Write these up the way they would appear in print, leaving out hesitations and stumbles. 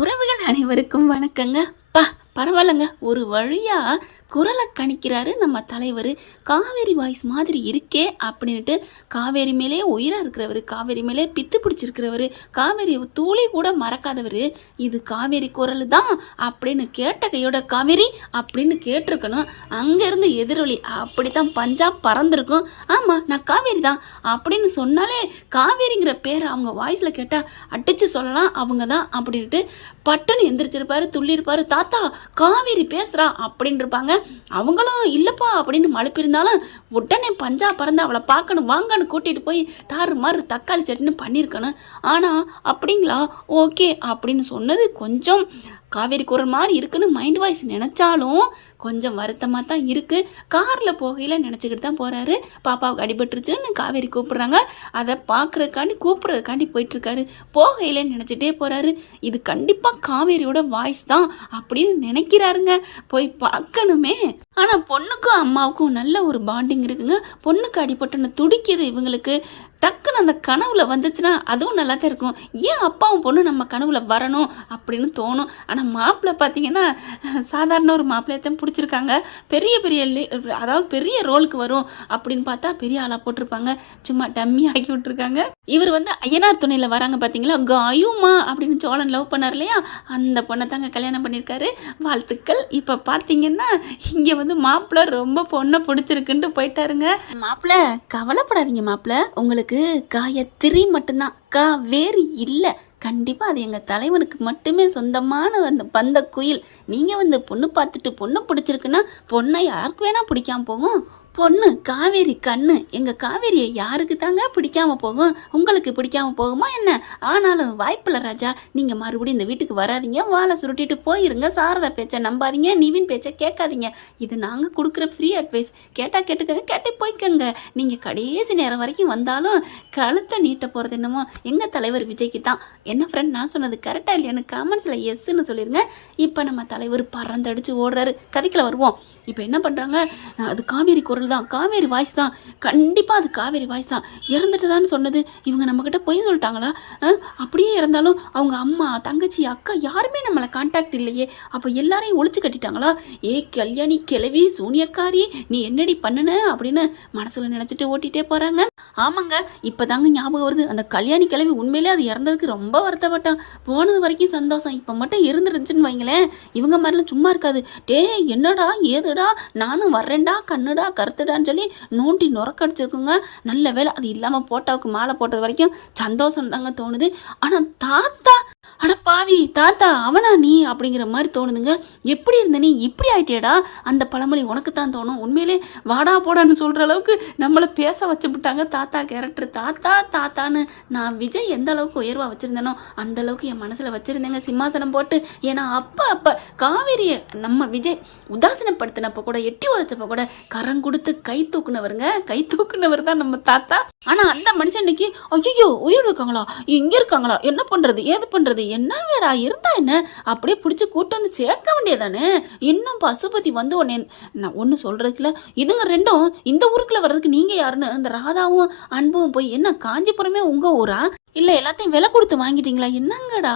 உறவுகள் அனைவருக்கும் வணக்கங்க. பரவாயில்லைங்க, ஒரு வழியா குரலை கணிக்கிறாரு நம்ம தலைவர். காவேரி வாய்ஸ் மாதிரி இருக்கே அப்படின்ட்டு காவேரி மேலே உயிராக இருக்கிறவர், காவேரி மேலே பித்து பிடிச்சிருக்கிறவர், காவேரி தூளி கூட மறக்காதவர், இது காவேரி குரல் தான் அப்படின்னு கேட்ட கையோட காவேரி அப்படின்னு கேட்டிருக்கணும். அங்கேருந்து எதிரொலி அப்படி தான் பஞ்சாப் பறந்துருக்கும். ஆமாம், நான் காவேரி தான் அப்படின்னு சொன்னாலே காவேரிங்கிற பேரை அவங்க வாய்ஸில் கேட்டால் அடித்து சொல்லலாம் அவங்க தான் அப்படின்ட்டு பட்டுன்னு எந்திரிச்சிருப்பாரு, துள்ளிருப்பாரு. தாத்தா காவேரி பேசுகிறா அப்படின்னு இருப்பாங்க. அவங்களும் இல்லைப்பா அப்படின்னு மழுப்பிருந்தாலும் உடனே பஞ்சா பறந்து அவளை பார்க்கணும் வாங்கன்னு கூட்டிகிட்டு போய் தாறு மாறு தக்காளி சட்னி பண்ணியிருக்கணும். ஆனால் அப்படிங்களா, ஓகே அப்படின்னு சொன்னது கொஞ்சம் காவேரி குரல் மாதிரி இருக்குன்னு மைண்ட் வாய்ஸ் நினச்சாலும் கொஞ்சம் வருத்தமாக தான் இருக்குது. காரில் போகையில் நினச்சிக்கிட்டு தான் போகிறாரு. பாப்பாவுக்கு அடிபட்டுருச்சுன்னு காவேரி கூப்பிட்றாங்க, அதை கூப்பிட்றதுக்காண்டி போயிட்டுருக்காரு. போகையில் நினச்சிட்டே போகிறாரு, இது கண்டிப்பாக காவேரியோட வாய்ஸ் தான் அப்படின்னு நினைக்கிறாருங்க. போய் பார்க்கணுமே. ஆனால் பொண்ணுக்கும் அம்மாவுக்கும் நல்ல ஒரு பாண்டிங் இருக்குங்க. பொண்ணுக்கு அடிபட்டுன்னு துடிக்குது இவங்களுக்கு. டக்குன்னு அந்த கனவுல வந்துச்சுன்னா அதுவும் நல்லா தான் இருக்கும். ஏன் அப்பாவும் பொண்ணு நம்ம கனவுல வரணும் அப்படின்னு தோணும். ஆனால் மாப்பிள்ளை பார்த்தீங்கன்னா சாதாரண ஒரு மாப்பிள்ளையை தான் பிடிச்சிருக்காங்க. பெரிய அதாவது பெரிய ரோலுக்கு வரும் அப்படின்னு பார்த்தா பெரிய ஆளாக போட்டிருப்பாங்க. சும்மா டம்மி ஆக்கி விட்டுருக்காங்க. இவர் ஐயனார் துணையில் வராங்க பார்த்தீங்களா, காயுமா அப்படின்னு சோழன் லவ் பண்ணார் இல்லையா, அந்த பொண்ணை தாங்க கல்யாணம் பண்ணியிருக்காரு. வாழ்த்துக்கள். இப்போ பார்த்தீங்கன்னா இங்கே மாப்பிள்ளை ரொம்ப பொண்ணை பிடிச்சிருக்குன்ட்டு போயிட்டாருங்க. மாப்பிள்ளை கவலைப்படாதீங்க, மாப்பிள்ளை உங்களுக்கு காயத்ரி மட்டும்தான், காவேரி இல்லை. கண்டிப்பாக அது எங்கள் தலைவனுக்கு மட்டுமே சொந்தமான அந்த பந்த குயில். நீங்கள் பொண்ணு பார்த்துட்டு பொண்ணு பிடிச்சிருக்குன்னா பொண்ணை யாருக்கு வேணால் பிடிக்காம போகும். பொண்ணு காவேரி கண்ணு, எங்கள் காவேரியை யாருக்கு தாங்க பிடிக்காமல் போகும்? உங்களுக்கு பிடிக்காமல் போகுமா என்ன? ஆனாலும் வாய்ப்பில்லை ராஜா, நீங்கள் மறுபடியும் இந்த வீட்டுக்கு வராதிங்க, வாழை சுருட்டிட்டு போயிருங்க. சாரதா பேச்சை நம்பாதீங்க, நிவின் பேச்சை கேட்காதீங்க. இது நாங்கள் கொடுக்குற ஃப்ரீ அட்வைஸ். கேட்டால் கேட்டுக்கங்க, கேட்டு போய்க்கங்க. நீங்கள் கடைசி நேரம் வரைக்கும் வந்தாலும் கழுத்தை நீட்ட போகிறது என்னமோ எங்கள் தலைவர் விஜய்க்கு தான். என்ன ஃப்ரெண்ட், நான் சொன்னது கரெக்டாக இல்லையான்னு காமெண்ட்ஸில் எஸ்ன்னு சொல்லிடுங்க. இப்போ நம்ம தலைவர் பறந்தடிச்சு ஓடுறாரு. கதைக்கில் வருவோம். இப்போ என்ன பண்ணுறாங்க, அது காவேரி குரல் தான், காவேரி வாய்ஸ் தான், கண்டிப்பாக அது காவேரி வாய்ஸ் தான். இறந்துட்டு தான் சொன்னது. இவங்க நம்மக்கிட்ட போய் சொல்லிட்டாங்களா? அப்படியே இறந்தாலும் அவங்க அம்மா, தங்கச்சி, அக்கா யாருமே நம்மளை கான்டாக்ட் இல்லையே. அப்போ எல்லாரையும் ஒழிச்சு கட்டிட்டாங்களா? ஏ கல்யாணி கிளவி சூனியக்காரி, நீ என்னடி பண்ணுன அப்படின்னு மனசில் நினச்சிட்டு ஓட்டிகிட்டே போகிறாங்க. ஆமாங்க, இப்போ தாங்க ஞாபகம் வருது, அந்த கல்யாணி கிளவி உண்மையிலே அது இறந்ததுக்கு ரொம்ப வருத்தப்பட்டான். போனது வரைக்கும் சந்தோஷம், இப்போ மட்டும் இருந்துருந்துச்சுன்னு வைங்களேன் இவங்க மாதிரிலாம் சும்மா இருக்காது. டே என்னடா ஏது, நானும் வர்றேன்டா கண்ணுடா கருத்துடான்னு சொல்லி நோண்டி நுறக்கடிச்சிருக்குங்க. நல்ல வேலை அது இல்லாமல் போட்டாவுக்கு மாலை போட்டது வரைக்கும் சந்தோஷம் தாங்க தோணுது. ஆனால் தாத்தா, அட பாவி தாத்தா அவனா நீ அப்படிங்கிற மாதிரி தோணுதுங்க. எப்படி இருந்த நீ இப்படி ஆயிட்டேடா? அந்த பழமொழி உனக்கு தான் தோணும். உண்மையிலே வாடா போடான்னு சொல்கிற அளவுக்கு நம்மளை பேச வச்சுவிட்டாங்க தாத்தா கேரக்டர். தாத்தான்னு நான் விஜய் எந்த அளவுக்கு உயர்வாக வச்சுருந்தேனோ அந்த அளவுக்கு என் மனசில் வச்சுருந்தேங்க சிம்மாசனம் போட்டு. ஏன்னா அப்போ காவேரியை நம்ம விஜய் உதாசனப்படுத்தினப்போ கூட, எட்டி உதச்சப்போ கூட கரம் கொடுத்து கை தூக்குனவர் தான் நம்ம தாத்தா. ஆனால் அந்த மனுஷன் இன்னைக்கு ஐயோ உயிர் இருக்காங்களா, இங்கே இருக்காங்களா, என்ன பண்ணுறது ஏது பண்ணுறது, என்னங்கடா இருந்தா என்ன, அப்படியே பிடிச்சி கூட்டு வந்து சேர்க்க வேண்டியதானே. இன்னும் பசுபதி உடனே நான் ஒன்று சொல்கிறதுக்குல இதுங்க ரெண்டும் இந்த ஊருக்குள்ள வர்றதுக்கு நீங்கள் யாருன்னு அந்த ராதாவும் அன்பும் போய் என்ன காஞ்சிபுரமே உங்கள் ஊரா இல்லை எல்லாத்தையும் விலை கொடுத்து வாங்கிட்டீங்களா? என்னங்கடா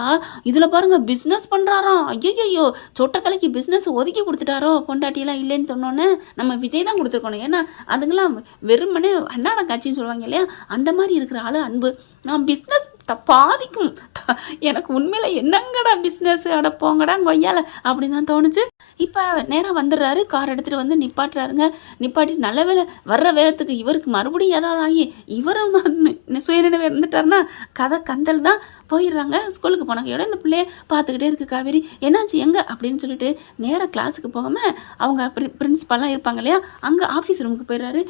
இதில் பாருங்க பிஸ்னஸ் பண்ணுறாராம். ஐயோ சொட்டத்தலைக்கு பிஸ்னஸ் ஒதுக்கி கொடுத்துட்டாரோ. பொண்டாட்டியெல்லாம் இல்லைன்னு சொன்னோன்னே நம்ம விஜய் தான் கொடுத்துருக்கணும். ஏன்னா அதுங்களாம் வெறுமனே அன்னாட காட்சின்னு சொல்லுவாங்க இல்லையா, அந்த மாதிரி இருக்கிற ஆள் அன்பு. நான் பிஸ்னஸ் பாதிக்கும் எனக்கு உண்மையில் என்னங்கடா பிஸ்னஸ், அட போங்கடா கொய்யால அப்படின்னு தான் தோணுச்சு. இப்போ நேராக வந்துடுறாரு, கார் எடுத்துகிட்டு நிப்பாட்டுறாருங்க. நிப்பாட்டி நல்ல வேலை வர்ற வேகத்துக்கு இவருக்கு மறுபடியும் ஏதாவது ஆகி இவரும் சுயநினைவு இருந்துட்டாருன்னா கதை கந்தல் தான். போயிடுறாங்க. ஸ்கூலுக்கு போனாங்க இந்த பிள்ளைய பார்த்துக்கிட்டே இருக்குது காவேரி. என்னாச்சு எங்கே அப்படின்னு சொல்லிட்டு நேராக கிளாஸுக்கு போகாமல் அவங்க பிரின்ஸிபாலாம் இருப்பாங்க இல்லையா, அங்கே ஆஃபீஸ் ரூமுக்கு போயிடுறாரு.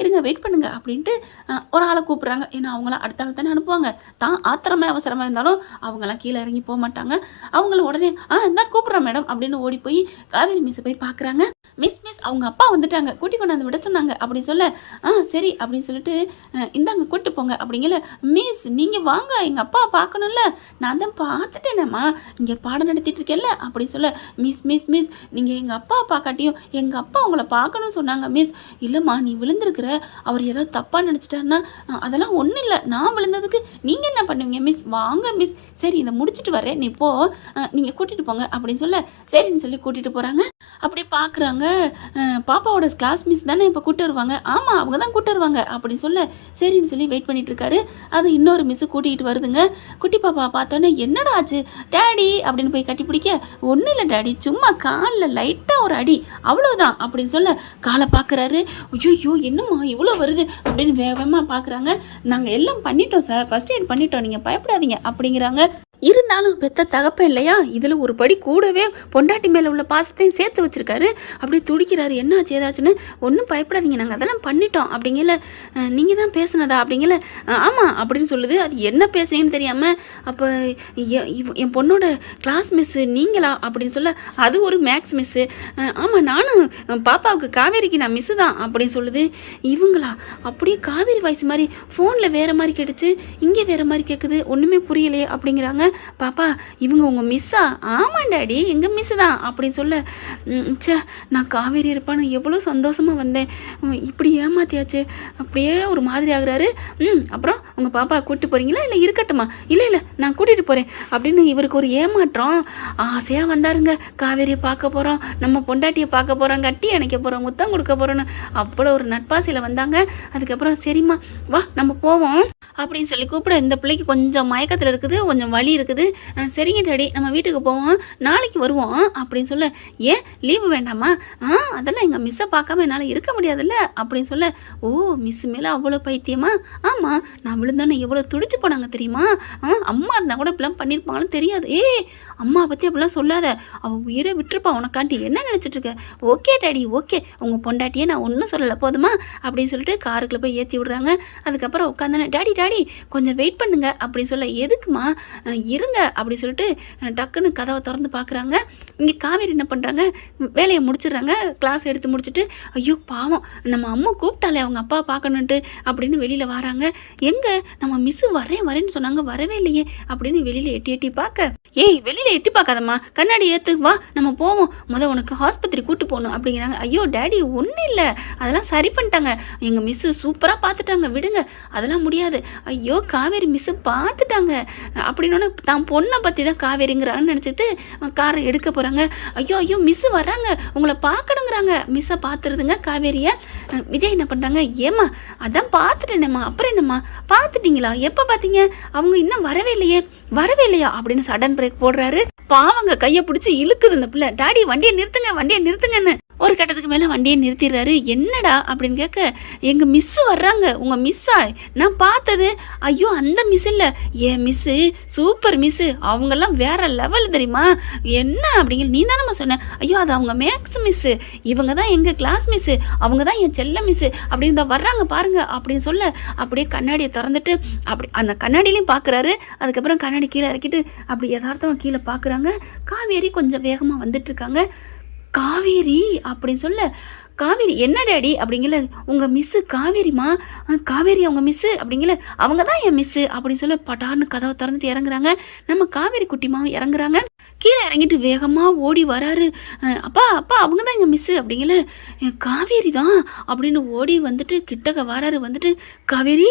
இருங்க வெயிட் பண்ணுங்க அப்படின்ட்டு ஒரு ஆளை கூப்பிட்றாங்க. ஏன்னா அவங்களாம் அடுத்த ஆள் தானே அனுப்புவாங்க. தான் ஆத்திரமே அவசரமாக இருந்தாலும் அவங்களாம் கீழே இறங்கி போக மாட்டாங்க. அவங்கள உடனே இந்தா கூப்பிட்றேன் மேடம் அப்படின்னு ஓடி போய் காவேரி மிஸ்ஸை போய் பார்க்குறாங்க. மிஸ் மிஸ் அவங்க அப்பா வந்துட்டாங்க, கூட்டி கொண்டாந்து விட சொன்னாங்க அப்படின்னு சொல்ல, சரி அப்படின்னு சொல்லிட்டு இந்தாங்க கூட்டு போங்க அப்படிங்கல. மிஸ் நீங்கள் வாங்க, எங்கள் அப்பா பார்க்கணும்ல, நான் தான் பார்த்துட்டேனேம்மா, இங்கே பாடம் நடத்திட்டு இருக்கேன்ல அப்படின்னு சொல்ல, மிஸ் மிஸ் மிஸ் நீங்கள் எங்கள் அப்பா பார்க்காட்டியும் எங்கள் அப்பா உங்களை பார்க்கணும்னு சொன்னாங்க மிஸ். இல்லைம்மா நீ விழுந்திருக்கிற, அவர் ஏதாவது தப்பாக நினச்சிட்டாருன்னா அதெல்லாம் ஒன்றும் இல்லை, நான் விழுந்ததுக்கு நீங்கள் என்ன பண்ணுவீங்க மிஸ், வாங்க மிஸ், சரி இதை முடிச்சுட்டு வரேன், நீ போ, நீங்கள் கூட்டிகிட்டு போங்க அப்படின்னு சொல்ல, சரின்னு சொல்லி கூட்டிகிட்டு போகிறாங்க. அப்படி பார்க்குறாங்க, பாப்பாவோட கிளாஸ் மிஸ் தானே இப்போ கூட்டு வருவாங்க, ஆமாம் அவங்க தான் கூட்டு வருவாங்க அப்படின்னு சொல்ல, சரின்னு சொல்லி வெயிட் பண்ணிட்டு இருக்காரு. அது இன்னொரு மிஸ்ஸு கூட்டிகிட்டு வருதுங்க. குட்டி பாப்பா பார்த்தோன்னே என்னடா ஆச்சு டேடி அப்படின்னு போய் கட்டி பிடிக்க, ஒன்றும் இல்லை டேடி, சும்மா காலில் லைட்டாக ஒரு அடி அவ்வளோதான் அப்படின்னு சொல்ல, காலை பார்க்குறாரு. ஐயோ என்னம்மா இவ்வளோ வருது அப்படின்னு வேகமாக பார்க்குறாங்க. நாங்கள் எல்லாம் பண்ணிட்டோம் சார், ஃபஸ்ட் எய்ட் பண்ணிட்டோம், நீங்கள் பயப்படாதீங்க அப்படிங்கிறாங்க. இருந்தாலும் பெத்த தகப்ப இல்லையா, இதில் ஒரு படி கூடவே பொண்டாட்டி மேலே உள்ள பாசத்தையும் சேர்த்து வச்சுருக்காரு. அப்படி துடிக்கிறாரு, என்னாச்சு ஏதாச்சுன்னு. ஒன்றும் பயப்படாதீங்க, நாங்கள் அதெல்லாம் பண்ணிட்டோம் அப்படிங்கல. நீங்கள் தான் பேசுனதா அப்படிங்கல. ஆமாம் அப்படின்னு சொல்லுது. அது என்ன பேசுனீங்கன்னு தெரியாமல், அப்போ என் பொண்ணோட கிளாஸ் மிஸ்ஸு நீங்களா அப்படின்னு சொல்ல, அது ஒரு மேக்ஸ் மிஸ்ஸு. ஆமாம் நானும் பாப்பாவுக்கு காவேரிக்கு நான் மிஸ்ஸு தான் அப்படின்னு சொல்லுது. இவங்களா அப்படியே காவேரி வாய்ஸ் மாதிரி ஃபோனில் வேறு மாதிரி கேட்டுச்சு, இங்கே வேறு மாதிரி கேட்குது, ஒன்றுமே புரியலையே அப்படிங்கிறாங்க. பாப்பா இவங்க உங்கள் மிஸ்ஸா? ஆமாம் டேடி எங்கள் மிஸ்ஸு தான் அப்படின்னு சொல்ல, சே நான் காவேரி இருப்பான்னு எவ்வளோ சந்தோஷமாக வந்தேன், இப்படி ஏமாத்தியாச்சு அப்படியே ஒரு மாதிரி ஆகுறாரு. அப்புறம் உங்கள் பாப்பா கூப்பிட்டு போகிறீங்களா இல்லை இருக்கட்டுமா? இல்லை நான் கூட்டிகிட்டு போகிறேன் அப்படின்னு இவருக்கு ஒரு ஏமாற்றம். ஆசையாக வந்தாருங்க, காவேரியை பார்க்க போகிறோம், நம்ம பொண்டாட்டியை பார்க்க போகிறோம், கட்டி அணைக்க போகிறோம், முத்தம் கொடுக்க போகிறோன்னு அவ்வளோ ஒரு நட்பாசையில் வந்தாங்க. அதுக்கப்புறம் சரிம்மா வா நம்ம போவோம் அப்படின்னு சொல்லி கூப்பிட, இந்த பிள்ளைக்கு கொஞ்சம் மயக்கத்தில் இருக்குது, கொஞ்சம் வலி இருக்குது. சரிங்க டாடி நம்ம வீட்டுக்கு போவோம், நாளைக்கு வருவோம் அப்படின்னு சொல்ல, ஏன் லீவு வேண்டாமா? அதெல்லாம் எங்கள் மிஸ்ஸை பார்க்காம என்னால் இருக்க முடியாதுல்ல அப்படின்னு சொல்ல, ஓ மிஸ் மேலே அவ்வளோ பைத்தியமா? ஆமாம் நான் விழுந்தோன்னே எவ்வளோ துடிச்சு போனாங்க தெரியுமா? அம்மா இருந்தால் கூட இப்படிலாம் பண்ணியிருப்பாங்களும் தெரியாது. அம்மா பற்றி அப்படிலாம் சொல்லாத, அவள் உயிரை விட்டுருப்பா உனக்காண்டி, என்ன நினச்சிட்டு இருக்க? ஓகே டாடி ஓகே, உங்கள் பொண்டாட்டியே நான் ஒன்றும் சொல்லலை போதுமா அப்படின்னு சொல்லிட்டு காருக்குள்ளே போய் ஏற்றி விடுறாங்க. அதுக்கப்புறம் உட்காந்தானே, டாடி கொஞ்சம் வெயிட் பண்ணுங்க அப்படின்னு சொல்ல, எதுக்குமா? இருங்க அப்படி சொல்லிட்டு டக்குன்னு கதவை திறந்து பார்க்குறாங்க. இங்கே காவேரி என்ன பண்ணுறாங்க, வேலையை முடிச்சிடுறாங்க, கிளாஸ் எடுத்து முடிச்சுட்டு, ஐயோ பாவம் நம்ம அம்மா கூப்பிட்டாலே அவங்க அப்பா பார்க்கணுன்ட்டு அப்படின்னு வெளியில் வராங்க. எங்கே நம்ம மிஸ்ஸு வரேன்னு சொன்னாங்க, வரவே இல்லையே அப்படின்னு வெளியில் எட்டி பார்க்க, வெளியில் எட்டி பார்க்காதம்மா, கண்ணாடி ஏற்று வா நம்ம போவோம், உனக்கு ஆஸ்பத்திரி கூட்டு போகணும் அப்படிங்கிறாங்க. ஐயோ டேடி ஒன்றும் இல்லை, அதெல்லாம் சரி பண்ணிட்டாங்க, எங்கள் மிஸ்ஸு சூப்பராக பார்த்துட்டாங்க, விடுங்க அதெல்லாம் முடியாது. ஐயோ காவேரி மிஸ்ஸு பார்த்துட்டாங்க அப்படின்னோடனே தான் பொண்ணை பற்றி தான் காவேரிங்கிறான்னு நினச்சிட்டு காரை எடுக்க போகிறாங்க. ஐயோ மிஸ்ஸு வர்றாங்க, உங்களை பார்க்கணுங்கிறாங்க. மிஸ்ஸை பார்த்துருதுங்க காவேரியை. விஜய் என்ன பண்ணுறாங்க, ஏம்மா அதான் பார்த்துட்டேனேம்மா, அப்புறம் என்னம்மா பார்த்துட்டிங்களா, எப்போ பார்த்தீங்க, அவங்க இன்னும் வரவே இல்லையா அப்படின்னு சடன் பிரேக் போடுறாரு. பாவங்க கையை பிடிச்சி இழுக்குது இந்த பிள்ளை. டாடி வண்டியை நிறுத்துங்கன்னு ஒரு கட்டத்துக்கு மேலே வண்டியை நிறுத்திடுறாரு. என்னடா அப்படின்னு கேட்க, எங்கள் மிஸ்ஸு வர்றாங்க. உங்கள் மிஸ்ஸா? நான் பார்த்தது, ஐயோ அந்த மிஸ் இல்லை, என் மிஸ்ஸு சூப்பர் மிஸ்ஸு, அவங்கெல்லாம் வேற லெவல் தெரியுமா, என்ன அப்படிங்கிற நீ தானம்மா சொன்ன. ஐயோ அது அவங்க மேக்ஸ் மிஸ்ஸு, இவங்க தான் எங்கள் கிளாஸ் மிஸ்ஸு, அவங்க தான் என் செல்ல மிஸ்ஸு அப்படின்னு தான் வர்றாங்க பாருங்க அப்படின்னு சொல்ல, அப்படியே கண்ணாடியை திறந்துட்டு அப்படி அந்த கண்ணாடியிலையும் பார்க்குறாரு. அதுக்கப்புறம் கண்ணாடி கீழே இறக்கிட்டு அப்படி யதார்த்தமாக கீழே பார்க்குறாங்க. காவேரி கொஞ்சம் வேகமாக வந்துட்டுருக்காங்க. காவேரி அப்படின்னு சொல்ல, காவேரி என்ன டேடி அப்படிங்கல, உங்கள் மிஸ்ஸு காவேரிமா, காவேரி அவங்க மிஸ்ஸு அப்படிங்கல, அவங்க தான் என் மிஸ்ஸு அப்படின்னு சொல்ல, பட்டார்னு கதவை திறந்துட்டு இறங்குறாங்க. நம்ம காவேரி குட்டிமாவும் இறங்குறாங்க. கீழே இறங்கிட்டு வேகமாக ஓடி வராரு. அப்பா அவங்க தான் எங்கள் மிஸ்ஸு அப்படிங்கல, காவேரி தான் அப்படின்னு ஓடி வந்துட்டு கிட்டக்க வராரு. வந்துட்டு காவேரி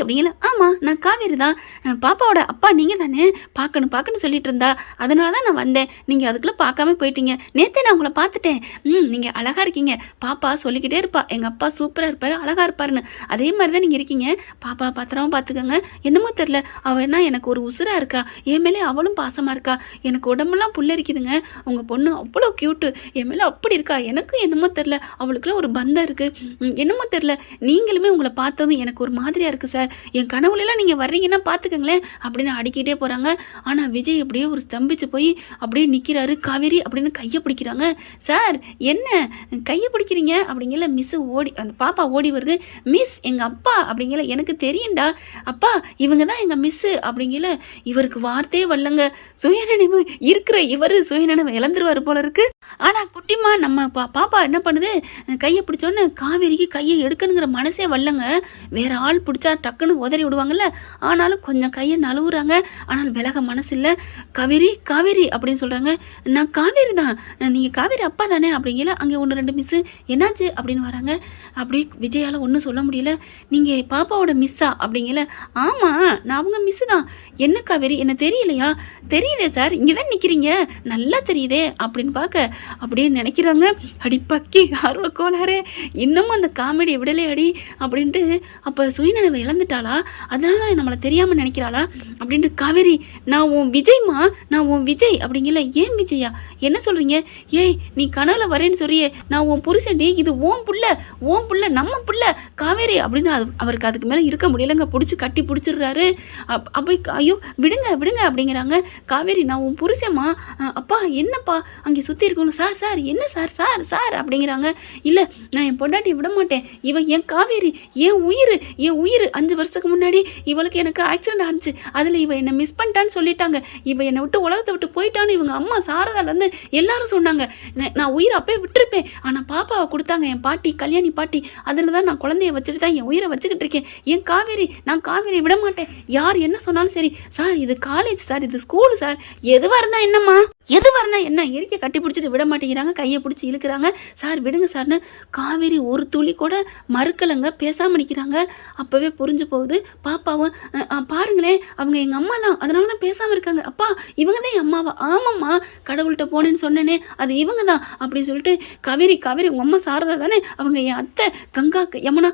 அப்படிங்கல, ஆமாம் நான் காவேரி தான், பாப்பாவோட அப்பா நீங்கள் தானே, பார்க்கணும் சொல்லிட்டு இருந்தா, அதனால தான் நான் வந்தேன், நீங்கள் அதுக்குள்ளே பார்க்காம போயிட்டீங்க, நேற்றே நான் உங்களை பார்த்துட்டேன், நீங்கள் அழகாக இருக்கீங்க, பாப்பா சொல்லிக்கிட்டே இருப்பா எங்கள் அப்பா சூப்பராக இருப்பார் அழகாக இருப்பாருன்னு, அதே மாதிரி தான் நீங்கள் இருக்கீங்க, பாப்பா பத்திரமா பார்த்துக்கோங்க. என்னமோ தெரில, அவள் என்ன எனக்கு ஒரு உசுராக இருக்கா, என் மேலே அவளும் பாசமாக இருக்கா, எனக்கு உடம்பெல்லாம் புல்லரிக்குதுங்க, உங்கள் பொண்ணு அவ்வளோ க்யூட்டு, என் மேலே அப்படி இருக்கா, எனக்கும் என்னமோ தெரில அவளுக்குள்ள ஒரு பந்தம் இருக்குது, என்னமோ தெரில, நீங்களுமே உங்களை பார்த்ததும் எனக்கு ஒரு மாதிரியாக இருக்குது சார், என் கனவுலாம் நீங்கள் வர்றீங்கன்னா பார்த்துக்கங்களேன் அப்படின்னு அடிக்கிட்டே போகிறாங்க. ஆனால் விஜய் அப்படியே ஒரு ஸ்தம்பிச்சு போய் அப்படியே நிற்கிறாரு. காவேரி அப்படின்னு கையை பிடிக்கிறாங்க. சார் என்ன கையை பிடிக்கிறீங்க அப்படிங்கல மிஸ் ஓடி அந்த பாப்பா ஓடி வருது. மிஸ் எங்கள் அப்பா அப்படிங்கல எனக்கு தெரியும்டா அப்பா இவங்க தான் எங்கள் மிஸ்ஸு அப்படிங்கல இவருக்கு வார்த்தையே வரலங்க. சுயநினைவு இருக்கிற இவர் சுயநினைவு இழந்துருவார் போல இருக்கு. ஆனால் குட்டிமா நம்ம பாப்பா என்ன பண்ணுது கையை பிடிச்சோன்னு காவேரிக்கு கையை எடுக்கணுங்கிற மனசே வரலங்க. வேற ஆள் பிடிச்சா டக்குன்னு உதறி விடுவாங்கல்ல. ஆனாலும் கொஞ்சம் கையை நழுவுறாங்க. ஆனால் விலக மனசு இல்லை. காவேரி காவேரி அப்படின்னு சொல்கிறாங்க. நான் காவேரி தான், நீங்கள் காவேரி அப்பா தானே அப்படிங்கல. அங்கே 1-2 மிஸ்ஸு என்னாச்சு அப்படின்னு வராங்க. அப்படி விஜயால் ஒன்றும் சொல்ல முடியல. நீங்கள் பாப்பாவோட மிஸ்ஸா அப்படிங்கல. ஆமாம் நான் அவங்க மிஸ்ஸு தான். என்ன காவேரி என்ன தெரியலையா? தெரியுதே சார், இங்கே தான் நிற்கிறீங்க, நல்லா தெரியுதே அப்படின்னு பார்க்க அப்படியே நினைக்கிறாங்க. அடி பக்கி ஆர்வ கோளாறு, இன்னமும் அந்த காமெடியை விடலே அடி அப்படின்ட்டு. அப்போ சுயநினைவை இழந்துட்டாளா, அதனால நம்மளை தெரியாமல் நினைக்கிறாளா அப்படின்ட்டு. காவேரி நான் உன் விஜய்மா, நான் உன் விஜய் அப்படிங்கல. ஏன் விஜயா என்ன சொல்கிறீங்க? ஏய் நீ கனவுல வரேன்னு சொல்றியே, நான் உன் புருஷன்டி, இது ஓன் புள்ள நம்ம புள்ள காவேரி அப்படின்னு. அவருக்கு அதுக்கு மேலே இருக்க முடியலைங்க. பிடிச்சி கட்டி பிடிச்சிடுறாரு. அப்போ ஐயோ விடுங்க விடுங்க அப்படிங்கிறாங்க. காவேரி நான் உன் புருஷம்மா. அப்பா என்னப்பா அங்கே சுற்றி இருக்கணும். சார் சார் என்ன சார் சார் சார் அப்படிங்கிறாங்க. இல்லை நான் என் பொண்டாட்டி விட மாட்டேன், இவன் என் காவேரி, என் உயிர் 5 வருஷத்துக்கு முன்னாடி இவளுக்கு எனக்கு ஆக்சிடென்ட் ஆச்சு. அதில் இவ என்னை மிஸ் பண்ணிட்டான்னு சொல்லிட்டாங்க. இவ என்னை விட்டு உலகத்தை விட்டு போயிட்டான்னு இவங்க அம்மா சாரதாலேருந்து எல்லாரும் சொன்னாங்க. நான் உயிரை அப்பயே விட்டுருப்பேன். ஆனால் பாப்பாவை கொடுத்தாங்க என் பாட்டி, கல்யாணி பாட்டி. அதில் தான் நான் குழந்தைய வச்சுட்டு தான் என் உயிரை வச்சுக்கிட்டு இருக்கேன். என் காவேரி, நான் காவேரி விட மாட்டேன், யார் என்ன சொன்னாலும் சரி. சார் இது காலேஜ் சார், இது ஸ்கூல் சார், எதுவாக இருந்தால் என்னம்மா, எதுவாக இருந்தால் என்ன. இறுக்கி கட்டி பிடிச்சிட்டு விட மாட்டேங்கிறாங்க, கையை பிடிச்சி இழுக்கிறாங்க. சார் விடுங்க சார்னு காவேரி ஒரு துளி கூட மறுக்கலைங்க, பேசாமல் நிற்கிறாங்க. அப்போவே புரிஞ்சு போகுது. பாப்பாவும் பாருங்களேன் அவங்க எங்கள் அம்மா தான், அதனால தான் பேசாமல் இருக்காங்க. அப்பா இவங்க தான் என் அம்மாவா? ஆமாம்மா, கடவுள்கிட்ட போனேன்னு சொன்னேனே அது இவங்க தான் அப்படின்னு சொல்லிட்டு. காவேரி காவேரி உங்கள் அம்மா சாரதா தானே, அவங்க என் அத்தை கங்கா யமுனா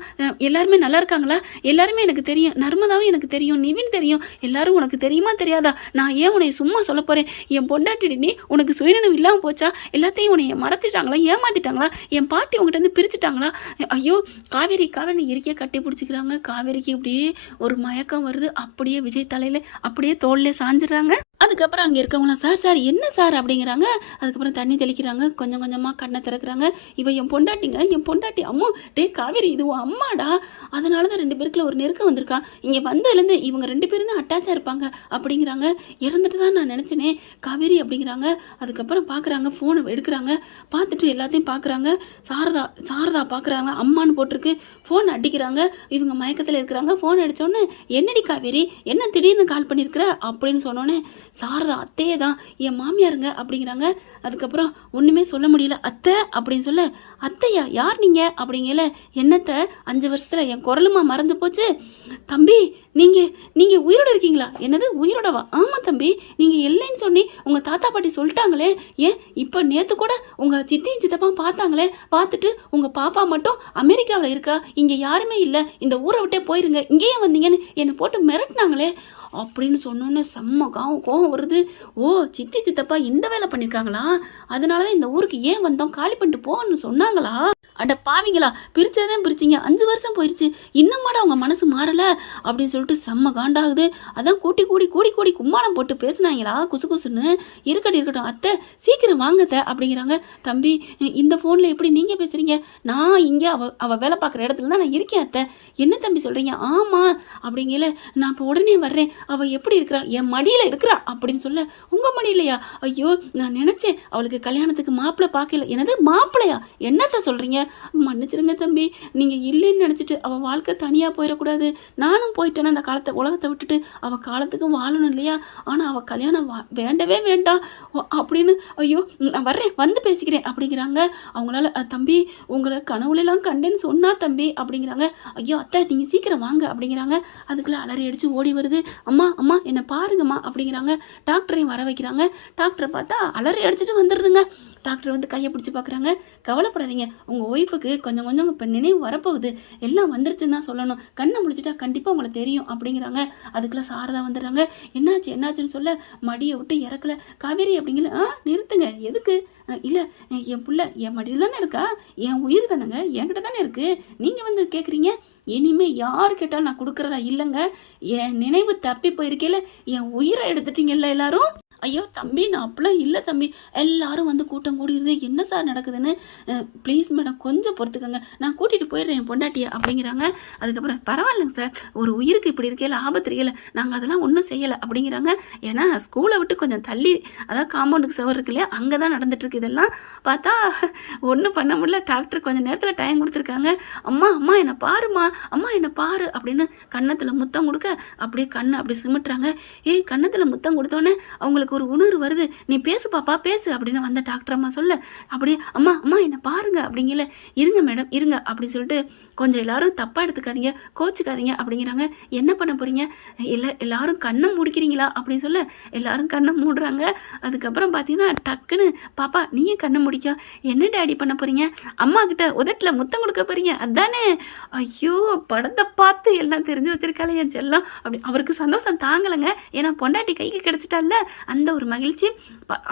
எல்லாருமே நல்லா இருக்காங்களா? எல்லாருமே எனக்கு தெரியும், நர்மதாவும் எனக்கு தெரியும், நிவின் தெரியும். எல்லாரும் உனக்கு தெரியுமா தெரியாதா? நான் ஏன் உன்னை சும்மா சொல்ல போகிறேன்? என் பொண்டாட்டி நீ, உனக்கு சுயநினைவு இல்லாமல் போச்சா? எல்லாத்தையும் உன்னை மறந்துட்டாங்களா, ஏமாத்திட்டாங்களா, என் பாட்டி உங்ககிட்ட இருந்து பிரிச்சுட்டாங்களா? ஐயோ காவேரி காவேரி இறுக்கிய கட்டி பிடிச்சிக்கிறாங்க. காவேரிக்கு இப்படியே ஒரு மயக்கம் வருது. அப்படியே விஜய் தலையில் அப்படியே தோல்ல சாஞ்சிடுறாங்க. அதுக்கப்புறம் அங்கே இருக்கவங்களாம் சார் சார் என்ன சார் அப்படிங்கிறாங்க. அதுக்கப்புறம் தண்ணி தெளிக்கிறாங்க, கொஞ்சம் கொஞ்சமாக கண்ணை திறக்கிறாங்க. இவ என் பொண்டாட்டிங்க, என் பொண்டாட்டி. அம்மா டே காவேரி இது உன் அம்மாடா, அதனால தான் 2 பேருக்குள்ள ஒரு நெருக்கம் வந்திருக்கா. இங்கே வந்ததுலேருந்து இவங்க 2 பேரும் தான் அட்டாச்சாக இருப்பாங்க அப்படிங்கிறாங்க. இறந்துட்டு தான் நான் நினச்சினே காவேரி அப்படிங்கிறாங்க. அதுக்கப்புறம் பார்க்குறாங்க, ஃபோனை எடுக்கிறாங்க, பார்த்துட்டு எல்லாத்தையும் பார்க்குறாங்க. சாரதா பார்க்குறாங்க, அம்மானு போட்டிருக்கு. ஃபோன் அடிக்கிறாங்க, இவங்க மயக்கத்தில் இருக்கிறாங்க. ஃபோன் அடித்தோடனே என்னடி காவேரி என்ன திடீர்னு கால் பண்ணியிருக்கிற அப்படின்னு சொன்னோன்னே சாரதா அத்தையே தான், என் மாமியாருங்க அப்படிங்கிறாங்க. அதுக்கப்புறம் ஒன்றுமே சொல்ல முடியல. அத்தை அப்படின்னு சொல்ல, அத்தையா யார் நீங்கள் அப்படிங்கல. என்னத்தை 5 வருஷத்தில் என் குரலுமா மறந்து போச்சு. தம்பி நீங்கள் உயிரோட இருக்கீங்களா? என்னது உயிரோடவா? ஆமாம் தம்பி, நீங்கள் இல்லைன்னு சொன்னி உங்கள் தாத்தா பாட்டி சொல்லிட்டாங்களே. ஏன் இப்போ நேற்று கூட உங்கள் சித்தியும் சித்தப்பாவும் பார்த்தாங்களே, பார்த்துட்டு உங்கள் பாப்பா மட்டும் அமெரிக்காவில் இருக்கா, இங்கே யாருமே இல்லை, இந்த ஊரை விட்டே போயிருங்க, இங்கேயே வந்தீங்கன்னு என்னை போட்டு மிரட்டினாங்களே அப்படின்னு சொன்னோன்னே செம்ம கோவம் வருது. ஓ சித்தி சித்தப்பா இந்த வேலை பண்ணியிருக்காங்களா, அதனால தான் இந்த ஊருக்கு ஏன் வந்தோம், காலி பண்ணிட்டு போன்னு சொன்னாங்களா? அட பாவிங்களா, பிரிச்சதான் பிரிச்சிங்க, 5 வருஷம் போயிடுச்சு, இன்னமாட அவங்க மனசு மாறலை அப்படின்னு சொல்லிட்டு செம்ம காண்டாகுது. அதான் கூட்டி கும்மாளம் போட்டு பேசுனாங்களா குசு குசுன்னு. இருக்கட்டும் அத்தை சீக்கிரம் வாங்கத்த அப்படிங்கிறாங்க. தம்பி இந்த ஃபோனில் எப்படி நீங்கள் பேசுகிறீங்க? நான் இங்கே அவள் வேலை பார்க்குற இடத்துல தான் நான் இருக்கேன் அத்தை. என்ன தம்பி சொல்கிறீங்க? ஆமாம் அப்படிங்கல. நான் இப்போ உடனே வர்றேன். அவள் எப்படி இருக்கிறா? என் மடியில் இருக்கிறா அப்படின்னு சொல்ல. உங்கள் மடியிலையா? ஐயோ நான் நினச்சேன் அவளுக்கு கல்யாணத்துக்கு மாப்பிள்ளை பார்க்கல. என்னது மாப்பிள்ளையா? என்னத்தை சொல்கிறீங்க? மன்னிச்சிருங்க தம்பி, நீங்கள் இல்லைன்னு நினச்சிட்டு அவள் வாழ்க்கை தனியாக போயிடக்கூடாது. நானும் போயிட்டேன்னா அந்த உலகத்தை விட்டுட்டு அவள் காலத்துக்கும் வாழணும் இல்லையா? ஆனால் அவள் கல்யாணம் வேண்டவே வேண்டாம் அப்படின்னு. ஐயோ நான் வர்றேன், வந்து பேசிக்கிறேன் அப்படிங்கிறாங்க. அவங்களால தம்பி உங்களை கனவுலாம் கண்டேன்னு சொன்னா தம்பி அப்படிங்கிறாங்க. ஐயோ அத்தை நீங்கள் சீக்கிரம் வாங்க அப்படிங்கிறாங்க. அதுக்குள்ளே அலறி அடித்து ஓடி வருது. அம்மா என்னை பாருங்கம்மா அப்படிங்கிறாங்க. டாக்டரையும் வர வைக்கிறாங்க. டாக்டரை பார்த்தா அலறி அடிச்சுட்டு வந்துடுதுங்க. டாக்டர் வந்து கையை பிடிச்சி பார்க்குறாங்க. கவலைப்படாதீங்க, உங்கள் ஒய்ஃபுக்கு கொஞ்சம் இப்போ நினைவு வரப்போகுது, எல்லாம் வந்துருச்சுன்னு தான் சொல்லணும், கண்ணை முடிச்சுட்டா கண்டிப்பாக உங்களை தெரியும் அப்படிங்கிறாங்க. அதுக்குள்ளே சாரதா வந்துடுறாங்க. என்னாச்சுன்னு சொல்ல மடியை விட்டு இறக்கல. காவேரி அப்படிங்கல. நிறுத்துங்க, எதுக்கு? இல்லை என் புள்ள என் மடியில் தானே இருக்கா, என் உயிர் தானேங்க, என்கிட்ட தானே இருக்குது, நீங்கள் வந்து கேட்குறீங்க. இனிமேல் யார் கேட்டாலும் நான் கொடுக்குறதா இல்லைங்க. என் நினைவு தப்பி போயிருக்கேல, என் உயிரை எடுத்துட்டீங்கல்ல எல்லாரும். ஐயோ தம்பி நான் அப்படிலாம் இல்லை தம்பி, எல்லாரும் வந்து கூட்டம் கூடிடுது, என்ன சார் நடக்குதுன்னு, ப்ளீஸ் மேடம் கொஞ்சம் பொறுத்துக்கங்க, நான் கூட்டிகிட்டு போயிடுறேன் என் பொண்டாட்டியை அப்படிங்கிறாங்க. அதுக்கப்புறம் பரவாயில்லைங்க சார், ஒரு உயிருக்கு இப்படி இருக்கையில் ஆபத்து இருக்கையில் நாங்கள் அதெல்லாம் ஒன்றும் செய்யலை அப்படிங்கிறாங்க. ஏன்னா ஸ்கூலை விட்டு கொஞ்சம் தள்ளி, அதாவது காம்பவுண்டுக்கு சவர் இருக்கு இல்லையா, அங்கே தான் நடந்துட்டுருக்கு. இதெல்லாம் பார்த்தா ஒன்றும் பண்ண முடியல. டாக்டர் கொஞ்சம் நேரத்தில் டைம் கொடுத்துருக்காங்க. அம்மா அம்மா என்னை பாருமா, அம்மா என்னை பாரு அப்படின்னு கன்னத்தில் முத்தம் கொடுக்க அப்படியே கண்ணை அப்படி சிமிட்டுறாங்க. ஏய் கன்னத்தில் முத்தம் கொடுத்தோன்னே அவங்களுக்கு ஒரு உணர்வு வருது. நீ பேசு பாப்பா பேசு அப்படின்னு வந்த டாக்டர் அம்மா சொல்ல, அப்படியே அம்மா அம்மா என்னை பாருங்க அப்படிங்கல. இருங்க மேடம் இருங்க அப்படின்னு சொல்லிட்டு, கொஞ்சம் எல்லாரும் தப்பாக எடுத்துக்காதீங்க, கோச்சிக்காதீங்க அப்படிங்கிறாங்க. என்ன பண்ண போகிறீங்க, எல்லாரும் கண்ணை மூடிக்கிறீங்களா அப்படின்னு சொல்ல, எல்லாரும் கண்ணை மூடுறாங்க. அதுக்கப்புறம் பார்த்தீங்கன்னா டக்குன்னு பாப்பா நீங்கள் கண்ணை முடிக்க, என்ன டேடி பண்ண போகிறீங்க, அம்மா கிட்ட உதட்டில் முத்தம் கொடுக்க போகிறீங்க அதானே. ஐயோ படத்தை பார்த்து எல்லாம் தெரிஞ்சு வச்சிருக்காளே என் செல்லம் அப்படி. அவருக்கு சந்தோஷம் தாங்கலைங்க, ஏன்னா பொண்டாட்டி கைக்கு கிடச்சிட்டால அந்த ஒரு மகிழ்ச்சி.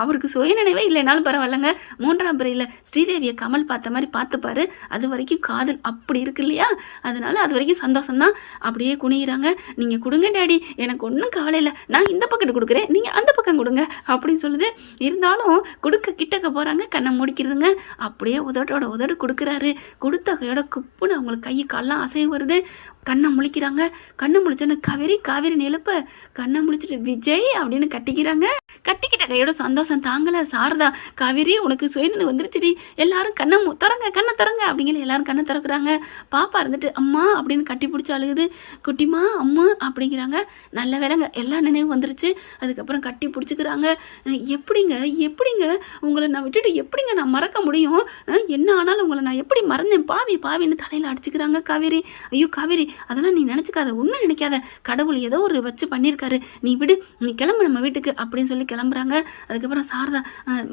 அவருக்கு சுயநினைவே இல்லைனாலும் பரவாயில்லைங்க, 3ஆம் பிறையில் ஸ்ரீதேவியை கமல் பார்த்த மாதிரி பார்த்துப்பாரு. அது வரைக்கும் காதல் அப்படி இருக்கு இல்லையா, அதனால அது வரைக்கும் சந்தோஷம்தான். அப்படியே குனிகிறாங்க. நீங்கள் கொடுங்க டேடி, எனக்கு ஒன்றும் கவலை இல்லை, நான் இந்த பக்கத்து கொடுக்குறேன், நீங்கள் அந்த பக்கம் கொடுங்க அப்படின்னு சொல்லுது. இருந்தாலும் கொடுக்க கிட்டக்க போகிறாங்க, கண்ணை முடிக்கிறதுங்க. அப்படியே உதட்டோட உதடு கொடுக்குறாரு. கொடுத்த கையோட குப்புன்னு அவங்களுக்கு கை கால்லாம் அசைவு வருது. கண்ணை முழிக்கிறாங்க. கண்ணை முழிச்சோன்னு காவேரி காவேரி எழுப்ப, கண்ணை முழிச்சிட்டு விஜய் அப்படின்னு கட்டிக்கிறாங்க. கட்டிக்கிட்ட கையோட சந்தோஷம் தாங்கலை. சாரதா காவேரி உனக்கு சுயநிலை வந்துருச்சுடி, எல்லாரும் கண்ணை திறங்க அப்படிங்கிற எல்லாரும் கண்ணை திறக்கிறாங்க. பாப்பா இருந்துட்டு அம்மா அப்படின்னு கட்டி பிடிச்சி அழுகுது. குட்டிமா அம்மா அப்படிங்கிறாங்க. நல்ல வேலைங்க எல்லா நினைவும் வந்துருச்சு. அதுக்கப்புறம் கட்டி பிடிச்சிக்கிறாங்க. எப்படிங்க எப்படிங்க உங்களை நான் விட்டுட்டு எப்படிங்க நான் மறக்க முடியும், என்ன ஆனாலும் உங்களை நான் எப்படி மறந்தேன், பாவி பாவின்னு தலையில் அடிச்சுக்கிறாங்க காவேரி. ஐயோ காவேரி அதெல்லாம் நீ நினச்சிக்காத, ஒன்றும் நினைக்காத, கடவுள் ஏதோ ஒரு வச்சு பண்ணியிருக்காரு, நீ விடு, நீ கிளம்பு நம்ம வீட்டுக்கு அப்படின்னு சொல்லி கிளம்புறாங்க. அதுக்கப்புறம் சாரதா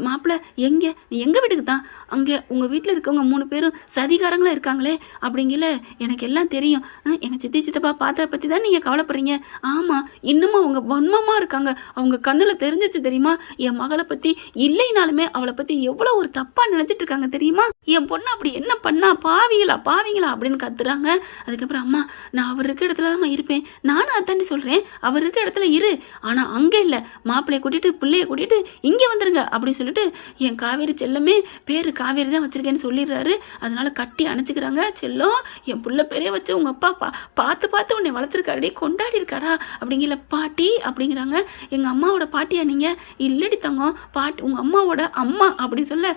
மாப்பிள்ளை எங்கே, நீ எங்கள் வீட்டுக்கு தான், அங்கே உங்கள் வீட்டில் இருக்கவங்க 3 பேரும் சதிகாரங்களாக இருக்காங்களே அப்படிங்கல, எனக்கு எல்லாம் தெரியும், எங்கள் சித்தி சித்தப்பா பார்த்ததை பற்றி தான் நீங்கள் கவலைப்படுறீங்க. ஆமாம் இன்னமும் அவங்க வன்மமாக இருக்காங்க, அவங்க கண்ணில் தெரிஞ்சிச்சு தெரியுமா, என் மகளை பற்றி இல்லைனாலுமே அவளை பற்றி எவ்வளோ ஒரு தப்பாக நினச்சிட்டு இருக்காங்க தெரியுமா, என் பொண்ணு அப்படி என்ன பண்ணா, பாவிங்களா பாவிங்களா அப்படின்னு கத்துறாங்க. அதுக்கப்புறம் அம்மா நான் அவர் இருக்க இடத்துல தான் இருப்பேன், நானும் அதாண்டி சொல்கிறேன், அவர் இருக்க இடத்துல இரு, ஆனால் அங்கே இல்லை, மாப்பிள்ளையை கூட்டிகிட்டு பிள்ளையை கூட்டிகிட்டு இங்கே வந்துருங்க அப்படின்னு சொல்லிட்டு, என் காவேரி செல்லமே பேர் காவேரி தான் வச்சுருக்கேன்னு சொல்லிடுறாரு. அதனால கட்டி அணைச்சிக்கிறாங்க. செல்லம் என் புள்ள பேரே வச்சு உங்கள் அப்பா பார்த்து பார்த்து உன்னை வளர்த்துருக்காருடி, கொண்டாடி இருக்காரா அப்படிங்கிற. பாட்டி அப்படிங்கிறாங்க. எங்கள் அம்மாவோட பாட்டியா நீங்கள், இல்லடி தங்கம் பாட்டி உங்கள் அம்மாவோட அம்மா அப்படின்னு சொல்ல,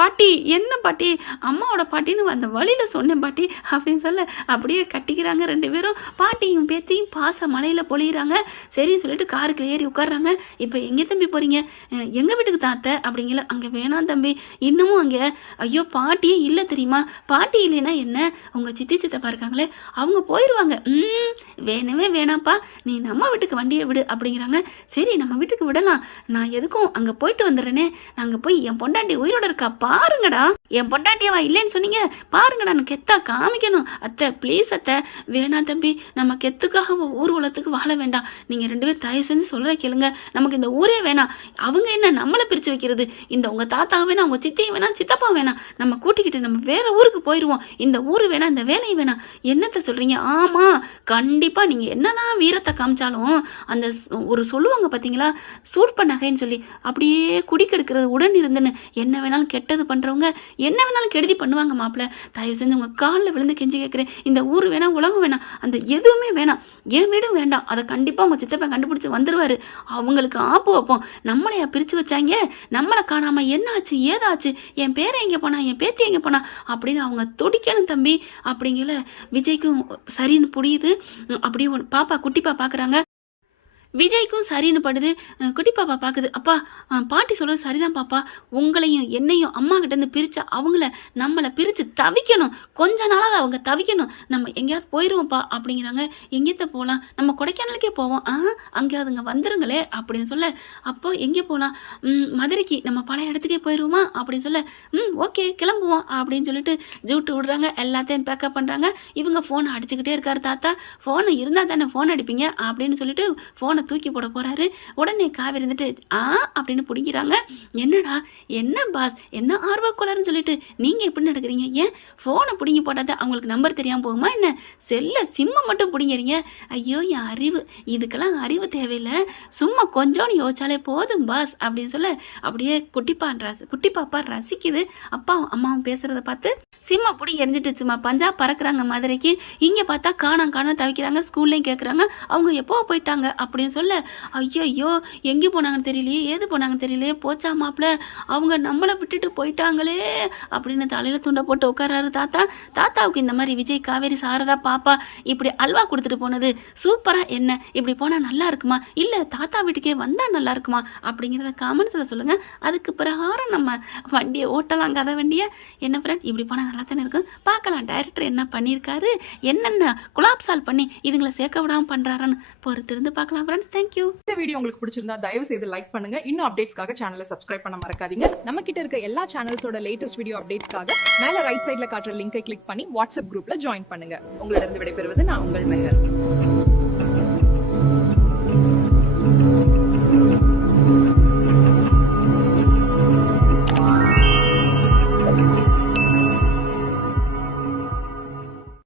பாட்டி என்ன பாட்டி, அம்மாவோட பாட்டின்னு அந்த வழியில் சொன்னேன் பாட்டி அப்படின்னு சொல்ல, அப்படியே கட்டிக்கிறாங்க 2 பேரும். பாட்டியும் பேத்தியும் பாச மலையில் பொழியிறாங்க. சரின்னு சொல்லிட்டு காருக்கு ஏறி உட்காடுறாங்க. இப்போ எங்கே தம்பி போகிறீங்க, எங்கள் வீட்டுக்கு தாத்த அப்படிங்கல. அங்கே வேணாம் தம்பி, இன்னமும் அங்கே ஐயோ பாட்டியே இல்லை தெரியுமா, பாட்டி இல்லைன்னா என்ன, உங்கள் சித்தி சித்தப்பா இருக்காங்களே அவங்க போயிடுவாங்க, வேணவே வேணாப்பா, நீ நம்ம வீட்டுக்கு வண்டியை விடு அப்படிங்கிறாங்க. சரி நம்ம வீட்டுக்கு விடலாம், நான் எதுக்கும் அங்கே போயிட்டு வந்துடுறேனே, நாங்கள் போய் என் பொண்டாட்டி உயிரோட இருக்கா பாருங்கடா, என் பொண்டாட்டியவா இல்லைன்னு சொன்னீங்க பாருங்கடா, நான் கெத்தா காமிக்கணும் அத்தை, ப்ளீஸ் அத்தை. வேணாம் தம்பி, நம்ம கெத்துக்காக ஊர் உலகத்துக்கு வாழ வேண்டாம், நீங்கள் 2 பேர் தயவு செஞ்சு சொல்கிற கேளுங்க, நமக்கு இந்த ஊரே வேணாம், அவங்க என்ன நம்மளை பிரித்து வைக்கிறது, இந்த உங்கள் தாத்தாவும் வேணாம், உங்கள் சித்தியும் வேணாம், சித்தப்பா வேணாம், நம்ம கூட்டிக்கிட்டு நம்ம வேறு ஊருக்கு போயிடுவோம், இந்த ஊர் வேணாம், இந்த வேலையும் வேணாம். என்னத்தை சொல்கிறீங்க, ஆமாம் கண்டிப்பாக நீங்கள் என்னதான் வீரத்தை காமிச்சாலும் அந்த ஒரு சொல்லுவாங்க பார்த்தீங்களா, சூட் பண்ணகைன்னு சொல்லி, அப்படியே குடிக்கெடுக்கிறது உடன் இருந்துன்னு, என்ன வேணாலும் கெட்டது பண்ணுறவங்க என்ன வேணாலும் கெடுதி பண்ணுவாங்க மாப்பிள்ளை, தயவு செஞ்சு உங்கள் காலில் விழுந்து கெஞ்சி கேட்குறேன், இந்த ஊர் வேணாம் உலகம் வேணாம், அந்த எதுவுமே வேணாம், என் வீடும் வேண்டாம், அதை கண்டிப்பாக உங்கள் சித்தப்பன் கண்டுபிடிச்சி வந்துடுவார், அவங்களுக்கு ஆப்பு வைப்போம், நம்மளையா பிரித்து வச்சாங்க, நம்மளை காணாமல் என்ன ஆச்சு ஏதாச்சு, என் பேரை எங்கே போனா, என் பேத்தி எங்கே போனா அப்படின்னு அவங்க துடிக்கணும் தம்பி அப்படிங்கல. விஜய்க்கும் சரின்னு புரியுது. அப்படியே பாப்பா குட்டிப்பா பார்க்குறாங்க. விஜய்க்கும் சரின்னு படுது. குட்டி பாப்பா பார்க்குது. அப்பா பாட்டி சொல்கிறது சரிதான் பாப்பா, உங்களையும் என்னையும் அம்மா கிட்டேருந்து பிரித்தா அவங்கள நம்மளை பிரித்து தவிக்கணும், கொஞ்ச நாளாக அவங்க தவிக்கணும், நம்ம எங்கேயாவது போயிடுவோம்ப்பா அப்படிங்கிறாங்க. எங்கேத்த போகலாம், நம்ம கொடைக்கானலுக்கே போவோம், அங்கே அதுங்க வந்துருங்களே அப்படின்னு சொல்ல, அப்போ எங்கே போகலாம், மதுரைக்கு நம்ம பழைய இடத்துக்கே போயிடுவோமா அப்படின்னு சொல்ல, ஓகே கிளம்புவோம் அப்படின்னு சொல்லிட்டு ஜூட்டு விடுறாங்க. எல்லாத்தையும் பேக்கப் பண்ணுறாங்க. இவங்க ஃபோனை அடிச்சுக்கிட்டே இருக்காரு தாத்தா, ஃபோனை இருந்தால் தானே ஃபோன் அடிப்பீங்க அப்படின்னு சொல்லிட்டு ஃபோனை ஃபோனை தூக்கி போட போகிறாரு. உடனே காவேரி இருந்துட்டு அப்படின்னு பிடிக்கிறாங்க. என்னடா என்ன பாஸ் என்ன ஆர்வக்கோளாறுன்னு சொல்லிட்டு நீங்கள் எப்படி நடக்கிறீங்க? ஏன் ஃபோனை பிடிங்கி போட்டால் அவங்களுக்கு நம்பர் தெரியாமல் போகுமா என்ன? செல்லை சிம்மை மட்டும் பிடிங்கிறீங்க. ஐயோ என் அறிவு, இதுக்கெல்லாம் அறிவு தேவையில்லை, சும்மா கொஞ்சோன்னு யோசிச்சாலே போதும் பாஸ் அப்படின்னு சொல்ல அப்படியே குட்டி பாப்பா ரசிக்குது. அப்பா அம்மாவும் பேசுகிறத பார்த்து சிம்மை பிடிங்கி எரிஞ்சிட்டு சும்மா பஞ்சாப் பறக்குறாங்க மதுரைக்கு. இங்கே பார்த்தா காணாம் தவிக்கிறாங்க. ஸ்கூல்லையும் கேட்குறாங்க அவங்க எப்போ போயிட்டாங்க அப்படின்னு சொல்ல ஐயோ எங்கே போனாங்கன்னு தெரியலையே, ஏது போனாங்கன்னு தெரியலையே, போச்சா மாப்பிள்ள அவங்க நம்மளை விட்டுட்டு போயிட்டாங்களே அப்படின்னு தலையில் துண்டை போட்டு உட்காராரு தாத்தா. தாத்தாவுக்கு இந்த மாதிரி விஜய் காவேரி சாரதா பாப்பா இப்படி அல்வா கொடுத்துட்டு போனது சூப்பராக, என்ன இப்படி போனால் நல்லா இருக்குமா இல்லை தாத்தா வீட்டுக்கே வந்தால் நல்லா இருக்குமா அப்படிங்கிறத காமெண்ட்ஸில் சொல்லுங்கள். அதுக்கு பிரகாரம் நம்ம வண்டியை ஓட்டலாம், கதை வண்டியை. என்ன ஃப்ரெண்ட் இப்படி போனால் நல்லா தானே இருக்கும். பார்க்கலாம் டைரக்டர் என்ன பண்ணியிருக்காரு, என்னென்ன குலாப்சால் பண்ணி இதுங்களை சேர்க்க விடாமல் பண்ணுறாருன்னு பொறுத்திருந்து பார்க்கலாம் ஃப்ரெண்ட்ஸ். தேங்க்யூ. இந்த வீடியோ உங்களுக்கு பிடிச்சிருந்தா தயவு செய்து லைக் பண்ணுங்க. இன்னும் அப்டேட்ஸ்க்காக சேனலை சப்ஸ்கிரைப் பண்ண மறக்காதீங்க. நம்ம கிட்ட இருக்க எல்லா சேனல்ஸோட லேட்டஸ்ட் வீடியோ அப்டேட்ஸ்க்காக மேல ரைட் சைடுல காட்டுற லிங்கை கிளிக் பண்ணி வாட்ஸ்அப் குரூப்ல ஜாயின் பண்ணுங்க. உங்களிடம் விடைபெறுவது நான் உங்கள் மெஹர்.